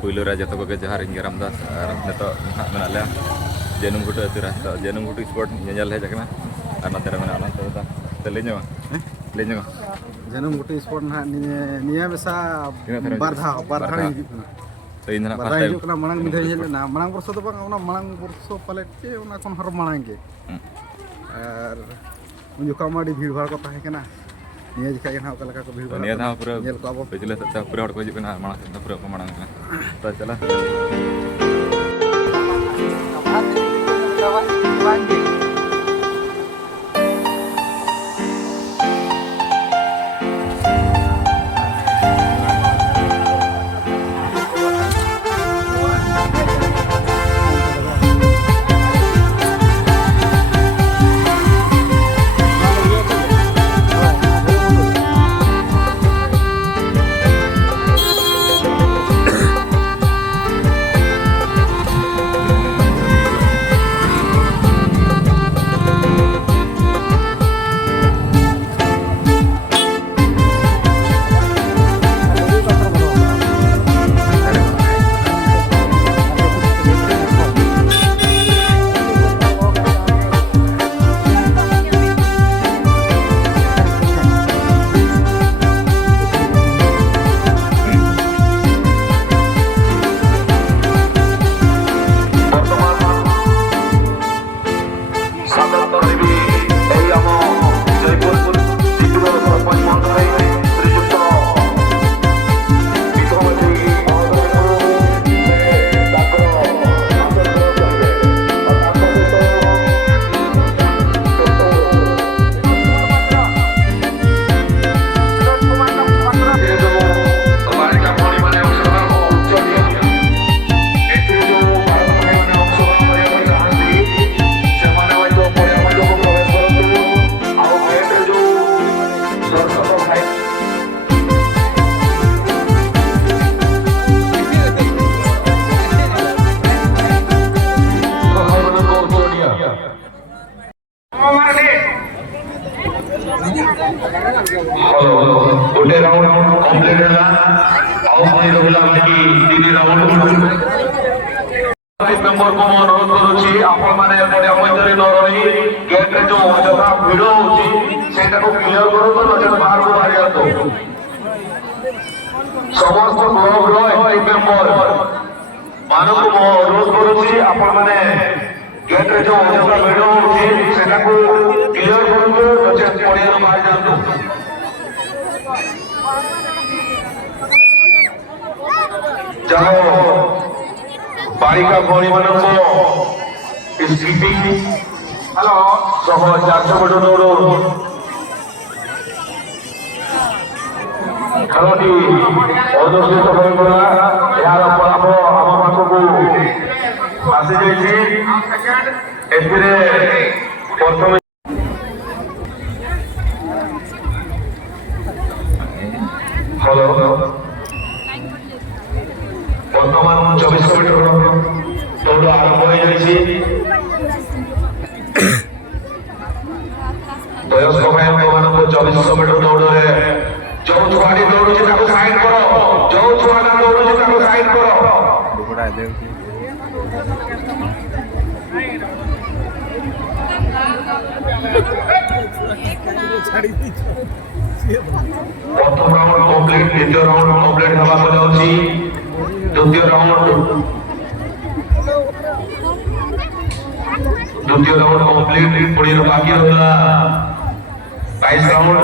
पुइलो रे जतो को जहार इंगे रामदास और नेतो हां मेना ले जेनुम गुटो अतिरा तो जेनुम गुटो स्पोर्ट नेल हे जकना और नते रे मेना ना तो ले ᱧᱚᱜ ले ᱧᱚᱜ जेनुम गुटो स्पोर्ट ना निया बेसा बारधा हिजुक ना तो इन ना बारधा हिजुक ना मांग मिधे हेलना मांग वर्ष तो बांग ओना मांग वर्ष पाले के ओना कोन हर मांग के और उन जो कामाडी भीड़ भाड़ को ताहे केना निया जिका के ना ओका लका को भीड़ भाड़ निया था पूरा नेल को अब पिछले सप्ताह पूरा हड़ को हिजुक ना मांग पूरा को मांग तो चला गोटे राउंड कंप्लीट है आउ कोई रहिला बाकी तीन राउंड मेंबर को अनुरोध करूची आपण माने पडिया मध्यरे न रही गेट रे जो अजथा भिड़ होची सेटा को क्लियर करो तो नजर बाहर को बाहर आतो समस्त ब्लॉक रो एक मेंबर मानो को अनुरोध करूची आपण माने गेट रे जो अजथा भिड़ होची सेटा को क्लियर करो तो नजर पडिया बाहर जातो जाओ बालिका भौणी मान स्कीपिंग हेलो 400 मीटर दौड़ खेलटी अनुष्ठित होगा यार फलाफल आम पाखक आसी प्रथम हेलो वर्तमान 24 मीटर दौड़ आरंभ हो जाइए वयस्क भाई मान 2400 मीटर दौड़ जो छुआटी दौड़ साइड करो जो छुआटा दौड़ साइड करो प्रथम राउंड कंप्लीट द्वितीय राउंड कंप्लीट हवा को जाउची द्वितीय राउंड कंप्लीट पुणी बाकी रहला 22 राउंड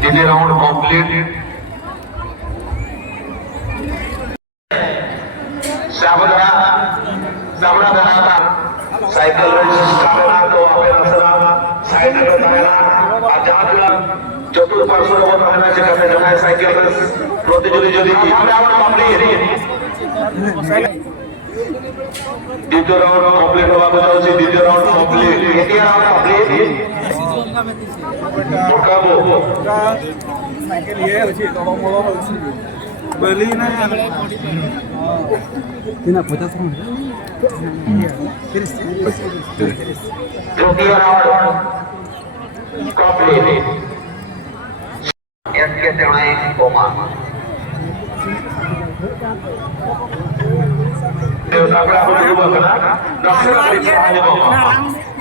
तीसरे राउंड कंप्लीट साबड़ा धराता साइकिल रेस स्टार्ट तो आपे रसरा साइड में बताया आजाद चतुर्पार्श्व में बताया जगह में जगह साइकिल रेस प्रतियोगिता আমরা কমপ্লিট দ্বিতীয় রাউন্ড কমপ্লিট হওয়া যাচ্ছে দ্বিতীয় রাউন্ড কমপ্লিট তৃতীয় রাউন্ড কমপ্লিট ସାଇକେଲ ଇଏ ଅଛି ତଳମୂଳ ଅଛି ବୋଲି ନା କିନା 50 ଟଙ୍କା तृतीय राउंड कंप्लीट एक के तेणाई कोमा देवतापड़ा को जुबा कना दक्षिण दिशा में कोमा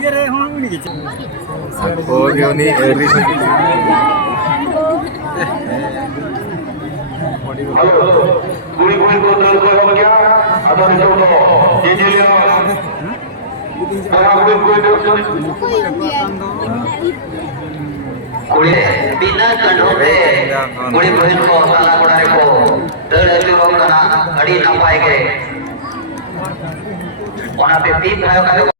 ये रे हम नहीं गिचे Oh, dia ni Eri hello कोई कोई को दल को हो गया अब हम तो ये ले लिया कुड़ी बिना कंडोरे कुड़ी बहिन को ताला कोड़ारे को तड़ अचुरो कना अड़ी नपाय के ओना पे पीप आयो का